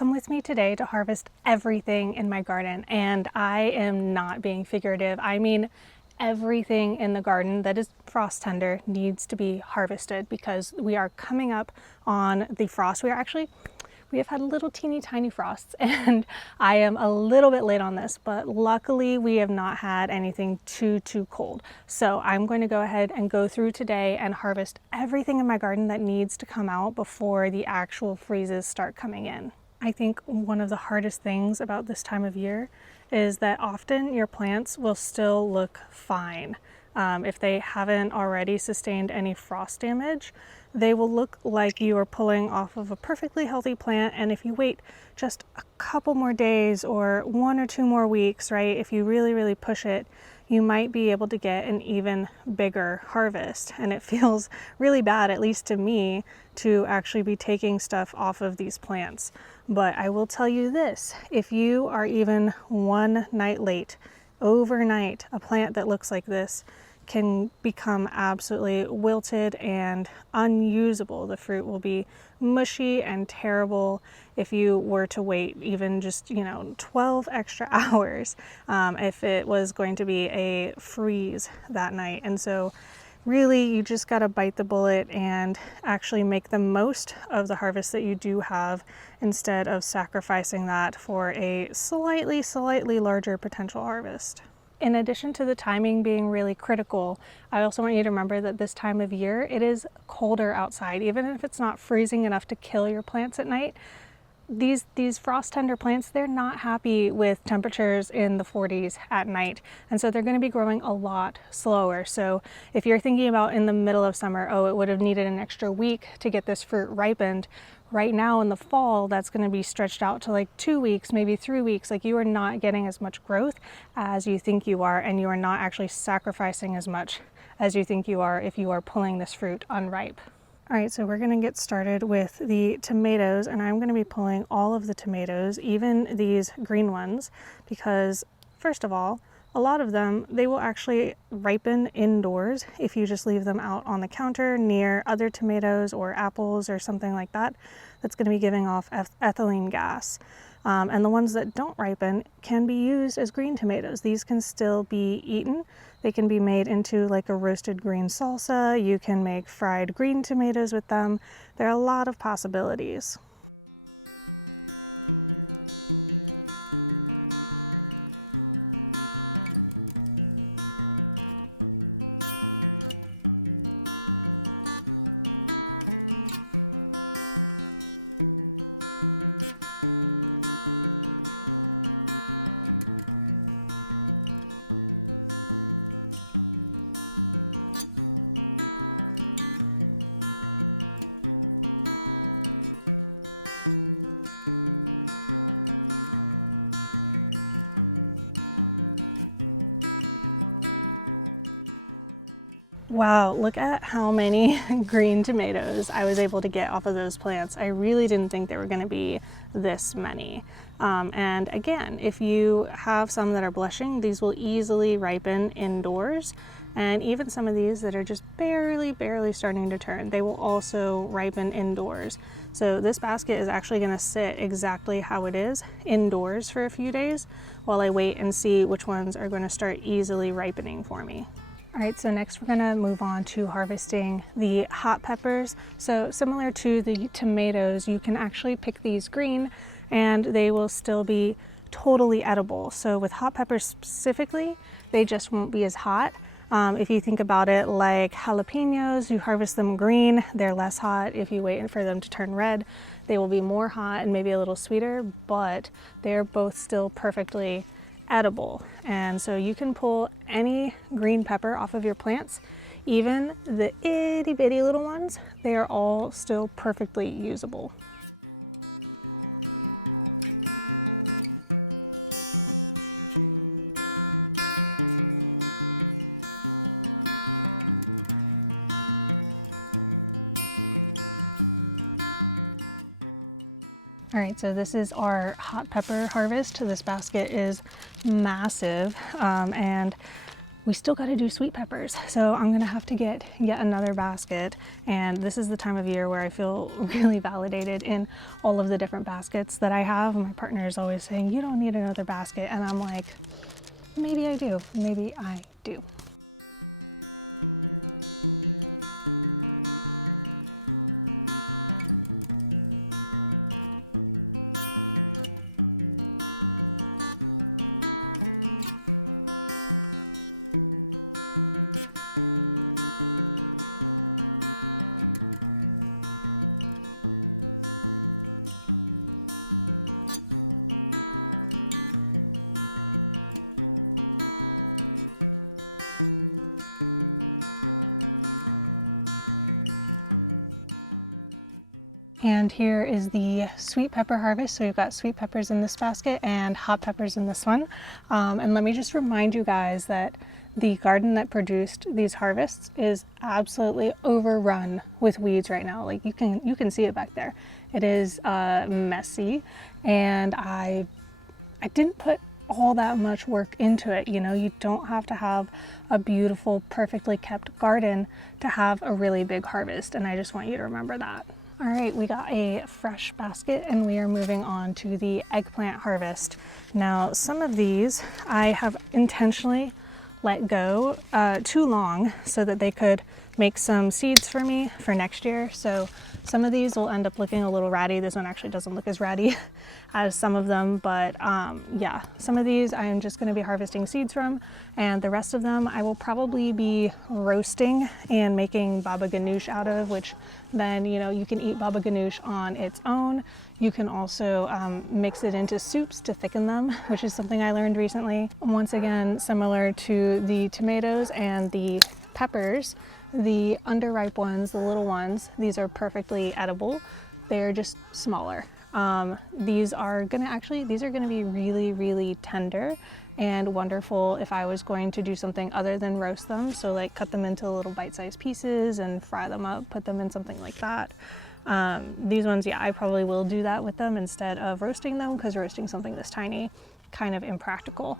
come with me today to harvest everything in my garden. And I am not being figurative. I mean, everything in the garden that is frost tender needs to be harvested because we are coming up on the frost. We have had little teeny tiny frosts and I am a little bit late on this, but luckily we have not had anything too cold. So I'm going to go ahead and go through today and harvest everything in my garden that needs to come out before the actual freezes start coming in. I think one of the hardest things about this time of year is that often your plants will still look fine. If they haven't already sustained any frost damage, they will look like you are pulling off of a perfectly healthy plant. And if you wait just a couple more days or 1 or 2 more weeks, right, if you really push it, you might be able to get an even bigger harvest. And it feels really bad, at least to me, to actually be taking stuff off of these plants. But I will tell you this, if you are even one night late, overnight, a plant that looks like this can become absolutely wilted and unusable. The fruit will be mushy and terrible if you were to wait even just 12 extra hours if it was going to be a freeze that night. And so really you just got to bite the bullet and actually make the most of the harvest that you do have instead of sacrificing that for a slightly larger potential harvest. In addition to the timing being really critical, I also want you to remember that this time of year, it is colder outside. Even if it's not freezing enough to kill your plants at night, these frost tender plants, they're not happy with temperatures in the 40s at night. And so they're going to be growing a lot slower. So if you're thinking about in the middle of summer, oh, it would have needed an extra week to get this fruit ripened, right now in the fall, that's going to be stretched out to like 2 weeks, maybe 3 weeks. Like you are not getting as much growth as you think you are, and you are not actually sacrificing as much as you think you are if you are pulling this fruit unripe. All right, so we're going to get started with the tomatoes, and I'm going to be pulling all of the tomatoes, even these green ones, because first of all, a lot of them, they will actually ripen indoors if you just leave them out on the counter near other tomatoes or apples or something like that. That's going to be giving off ethylene gas. And the ones that don't ripen can be used as green tomatoes. These can still be eaten. They can be made into like a roasted green salsa. You can make fried green tomatoes with them. There are a lot of possibilities. Wow, look at how many green tomatoes I was able to get off of those plants. I really didn't think there were going to be this many. And again, if you have some that are blushing, these will easily ripen indoors. And even some of these that are just barely starting to turn, they will also ripen indoors. So this basket is actually going to sit exactly how it is indoors for a few days while I wait and see which ones are going to start easily ripening for me. All right, so next we're gonna move on to harvesting the hot peppers. So similar to the tomatoes, you can actually pick these green and they will still be totally edible. So with hot peppers specifically, they just won't be as hot. If you think about it like jalapenos, you harvest them green, they're less hot. If you wait for them to turn red, they will be more hot and maybe a little sweeter, but they're both still perfectly edible. And so you can pull any green pepper off of your plants, even the itty bitty little ones, they are all still perfectly usable. All right, so this is our hot pepper harvest. This basket is massive, and we still got to do sweet peppers. So I'm gonna have to get yet another basket. And this is the time of year where I feel really validated in all of the different baskets that I have. My partner is always saying, you don't need another basket. And I'm like, maybe I do, maybe I do. And here is the sweet pepper harvest. So we've got sweet peppers in this basket and hot peppers in this one. And let me just remind you guys that the garden that produced these harvests is absolutely overrun with weeds right now. Like you can see it back there. It is messy, and I didn't put all that much work into it. You know, you don't have to have a beautiful, perfectly kept garden to have a really big harvest. And I just want you to remember that. All right, we got a fresh basket and we are moving on to the eggplant harvest. Now, some of these I have intentionally let go too long so that they could make some seeds for me for next year. So some of these will end up looking a little ratty. This one actually doesn't look as ratty as some of them, but yeah, some of these I'm just gonna be harvesting seeds from, and the rest of them I will probably be roasting and making baba ganoush out of, which then, you know, you can eat baba ganoush on its own. You can also mix it into soups to thicken them, which is something I learned recently. Once again, similar to the tomatoes and the peppers, the underripe ones, the little ones, these are perfectly edible. They're just smaller. These are gonna be really, really tender and wonderful if I was going to do something other than roast them. So like cut them into little bite-sized pieces and fry them up, put them in something like that. These ones, yeah, I probably will do that with them instead of roasting them, because roasting something this tiny, kind of impractical.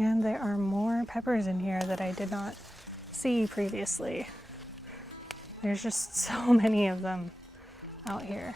And there are more peppers in here that I did not see previously. There's just so many of them out here.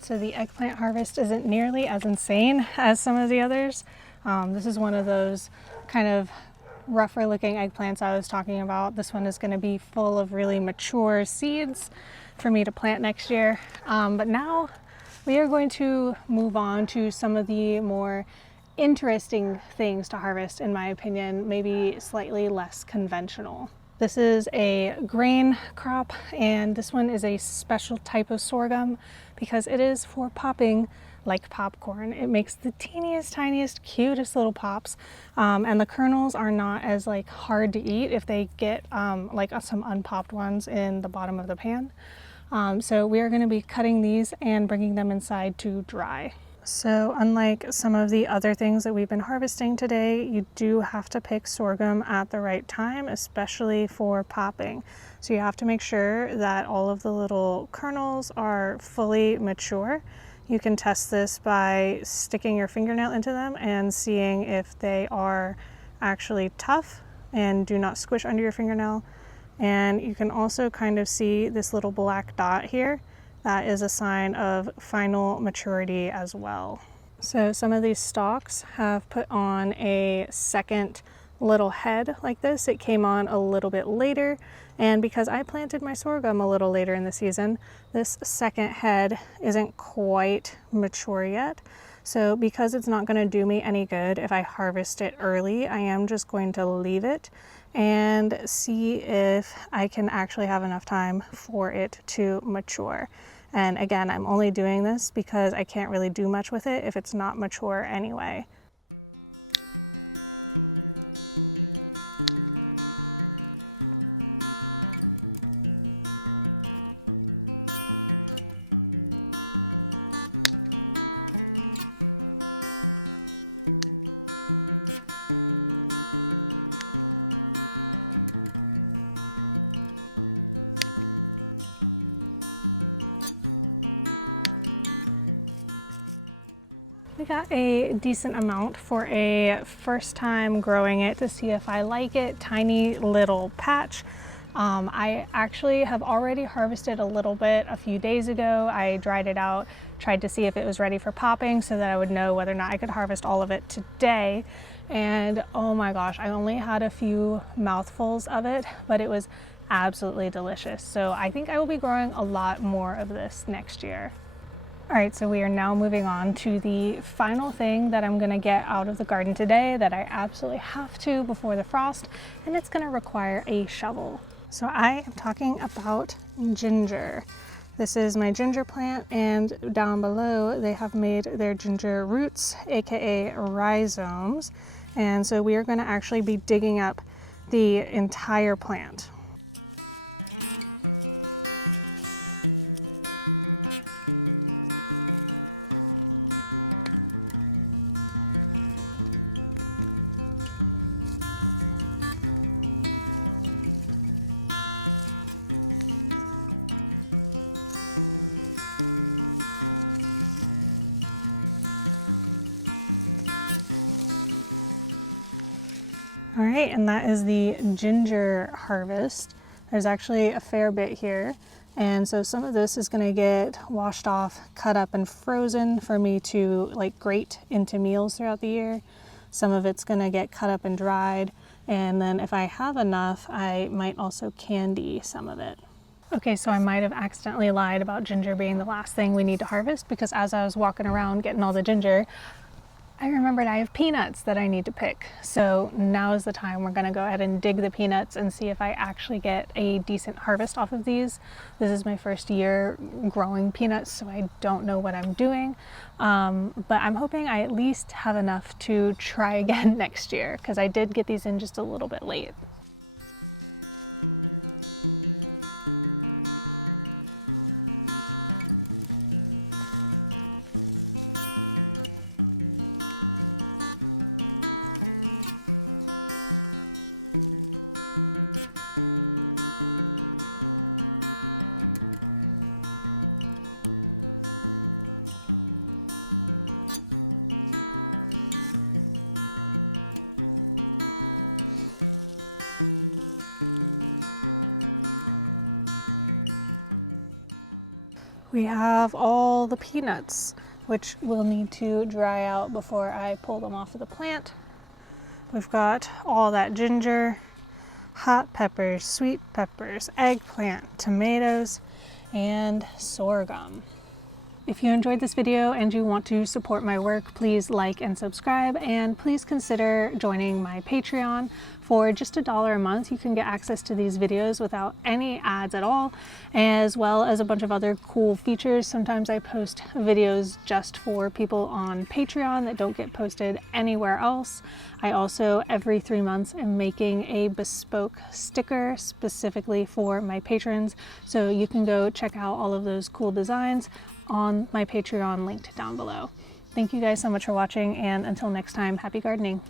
So the eggplant harvest isn't nearly as insane as some of the others. This is one of those kind of rougher looking eggplants I was talking about. This one is going to be full of really mature seeds for me to plant next year. But now we are going to move on to some of the more interesting things to harvest, in my opinion, maybe slightly less conventional. This is a grain crop, and this one is a special type of sorghum because it is for popping like popcorn. It makes the teeniest, tiniest, cutest little pops, and the kernels are not as like hard to eat if they get like some unpopped ones in the bottom of the pan. So we are going to be cutting these and bringing them inside to dry. So unlike some of the other things that we've been harvesting today, you do have to pick sorghum at the right time, especially for popping. So you have to make sure that all of the little kernels are fully mature. You can test this by sticking your fingernail into them and seeing if they are actually tough and do not squish under your fingernail. And you can also kind of see this little black dot here. That is a sign of final maturity as well. So some of these stalks have put on a second little head like this. It came on a little bit later, and because I planted my sorghum a little later in the season, this second head isn't quite mature yet. So because it's not going to do me any good if I harvest it early, I am just going to leave it and see if I can actually have enough time for it to mature. And again, I'm only doing this because I can't really do much with it if it's not mature anyway. We got a decent amount for a first time growing it to see if I like it. Tiny little patch. I actually have already harvested a little bit a few days ago. I dried it out, tried to see if it was ready for popping so that I would know whether or not I could harvest all of it today. And oh my gosh, I only had a few mouthfuls of it, but it was absolutely delicious. So I think I will be growing a lot more of this next year. All right, so we are now moving on to the final thing that I'm gonna get out of the garden today that I absolutely have to before the frost, and it's gonna require a shovel. So I am talking about ginger. This is my ginger plant, and down below they have made their ginger roots, aka rhizomes. And so we are gonna actually be digging up the entire plant. All right, and that is the ginger harvest. There's actually a fair bit here. And so some of this is gonna get washed off, cut up and frozen for me to like grate into meals throughout the year. Some of it's gonna get cut up and dried. And then if I have enough, I might also candy some of it. Okay, so I might have accidentally lied about ginger being the last thing we need to harvest, because as I was walking around getting all the ginger, I remembered I have peanuts that I need to pick. So now is the time we're gonna go ahead and dig the peanuts and see if I actually get a decent harvest off of these. This is my first year growing peanuts, so I don't know what I'm doing. But I'm hoping I at least have enough to try again next year, because I did get these in just a little bit late. We have all the peanuts, which will need to dry out before I pull them off of the plant. We've got all that ginger, hot peppers, sweet peppers, eggplant, tomatoes, and sorghum. If you enjoyed this video and you want to support my work, please like and subscribe, and please consider joining my Patreon. For just $1 a month, you can get access to these videos without any ads at all, as well as a bunch of other cool features. Sometimes I post videos just for people on Patreon that don't get posted anywhere else. I also, every 3 months, am making a bespoke sticker specifically for my patrons, so you can go check out all of those cool designs on my Patreon linked down below. Thank you guys so much for watching, and until next time, happy gardening.